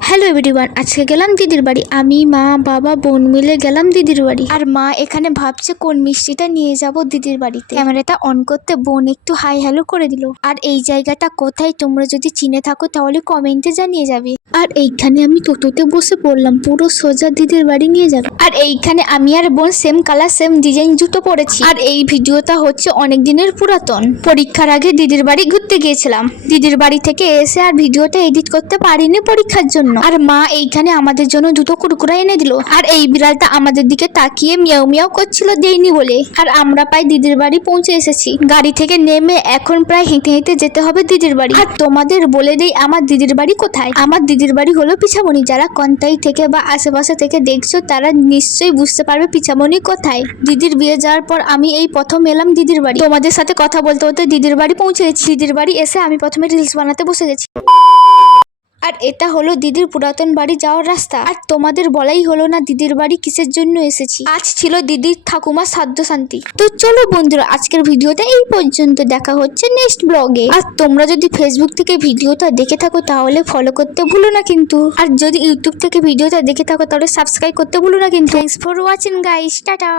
Hello everyone, আজকে গেলাম দিদির বাড়ি। আমি, মা, বাবা, বোন মিলে গেলাম দিদির বাড়ি। আর মা এখানে ভাবছে কোন মিষ্টিটা নিয়ে যাব দিদির বাড়িতে। ক্যামেরাটা অন করতে বোন একটু হাই হ্যালো করে দিল। আর এই জায়গাটা কোথায় তোমরা যদি চিনে থাকো তাহলে কমেন্টে জানিয়ে যাবে। আর এইখানে আমি টোটোতে বসে পড়লাম, পুরো সোজা দিদির বাড়ি নিয়ে যাবে। আর এইখানে আমি আর বোন সেম কালার সেম ডিজাইন জুতো পরেছি। আর এই ভিডিওটা হচ্ছে অনেক দিনের পুরাতন। পরীক্ষার আগে দিদির বাড়ি ঘুরতে গিয়েছিলাম। দিদির বাড়ি থেকে এসে আর ভিডিওটা এডিট করতে পারিনি পরীক্ষার জন্য। আর মা এইখানে আমাদের জন্য দুটো কুরকুরা এনে দিল। আর এই বিড়ালটা আমাদের দিকে তাকিয়ে মিয়াও মিয়াও করছিল দেইনি বলে। আর আমরা প্রায় দিদির বাড়ি পৌঁছে এসেছি। গাড়ি থেকে নেমে এখন প্রায় হেঁটে হেঁটে যেতে হবে দিদির বাড়ি। আর তোমাদের বলে দেই আমার দিদির বাড়ি কোথায়। আমার দিদির বাড়ি হলো পিছামনি। যারা কন্তাই থেকে বা আশেপাশে থেকে দেখছো তারা নিশ্চয়ই বুঝতে পারবে পিছামনি কোথায়। দিদির বিয়ে যাওয়ার পর আমি এই প্রথম এলাম দিদির বাড়ি। তোমাদের সাথে কথা বলতে বলতে দিদির বাড়ি পৌঁছে গেছি। দিদির বাড়ি এসে আমি প্রথমে রিলস বানাতে বসে গেছি। আর এটা হলো দিদির পুরাতন বাড়ি যাওয়ার রাস্তা। আর তোমাদের বলাই হলো না দিদির বাড়ি কিসের জন্য এসেছি। আজ ছিল দিদির ঠাকুমার শ্রাদ্ধ শান্তি। তো চলো বন্ধুরা, আজকের ভিডিওটা এই পর্যন্ত। দেখা হচ্ছে নেক্সট ব্লগে। আর তোমরা যদি ফেসবুক থেকে ভিডিওটা দেখে থাকো তাহলে ফলো করতে ভুলো না কিন্তু। আর যদি ইউটিউব থেকে ভিডিওটা দেখে থাকো তাহলে সাবস্ক্রাইব করতে ভুলো না কিন্তু। Thanks for watching guys, tata.